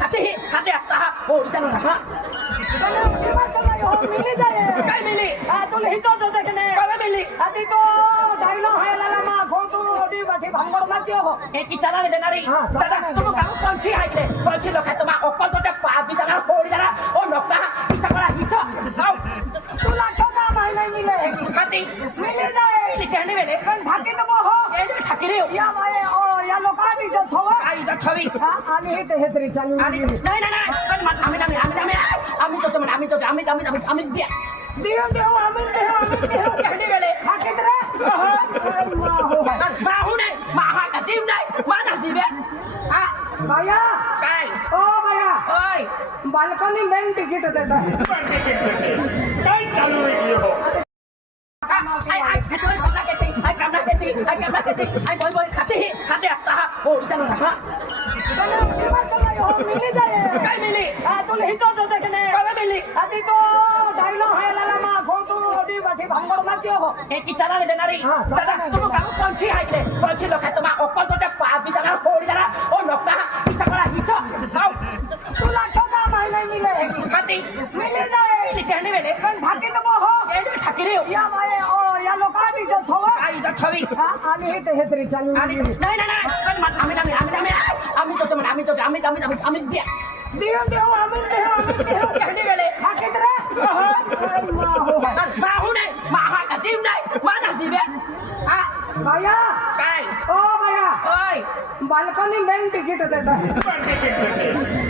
खाते आता हो मिली जाए काय मिली तुला हिचोच होतं की नाही काय मिली आधी तो डायलॉग व्हायला मा खोटू ओडी बाठी भांगड माती हो एक चलाने देणारी हा, दादा चलाने तुम्ही काम कोणची ऐकले कोणची लोक तुम्हा ओकल तुझ्या पादी जाणार होडी जाणार ओ लोक ही सगळा हिचो तुला कदा महिना मिले खाती मिली जाए ती कहणे वेले पण ढाकी तो हो एडी ठाकरे या माये ओ या लोकांनी जो थोवा आई जा छवी आणि हे ते तरी चालू आणि नाही नाही नाही पण आम्ही तो म्हण आम्ही द्या देव देव आम्ही देव कहणे वेले ढाकीत रे माहू नाही माहा का जीव नाही माना जीव हा बाया काय ओ बाया ओय बालकांनी मेन तिकीट देतात काय चालू आहे हो खाते आता हो मिली जाए काय मिली तुला हिचोच होतं की नाही काय मिली आधी तो डायलॉग व्हायला मा खोटू ओडी बाठी भांगड माती हो एक चलाने देणारी हा, दादा चलाने तुम्ही काम कोणची ऐकले कोणची लोक तुम्हा ओकल तुझ्या पादी जाणार होडी जाणार ओ लोक ही सगळा हिचो तुला कदा महिना मिले खाती मिली जाए ती कहणे वेले पण ढाकी तो हो एडी ठाकरे या माये ओ या लोकांनी जो थोवा आई जा छवी आणि हे ते तरी चालू आणि नाही नाही नाही पण आम्ही द्या देव देव आम्ही देव कहणे वेले ढाकीत रे माहू नाही माहा का जीव नाही माना जीव हा बाया काय ओ बाया ओय बालकांनी मेन तिकीट देतात पण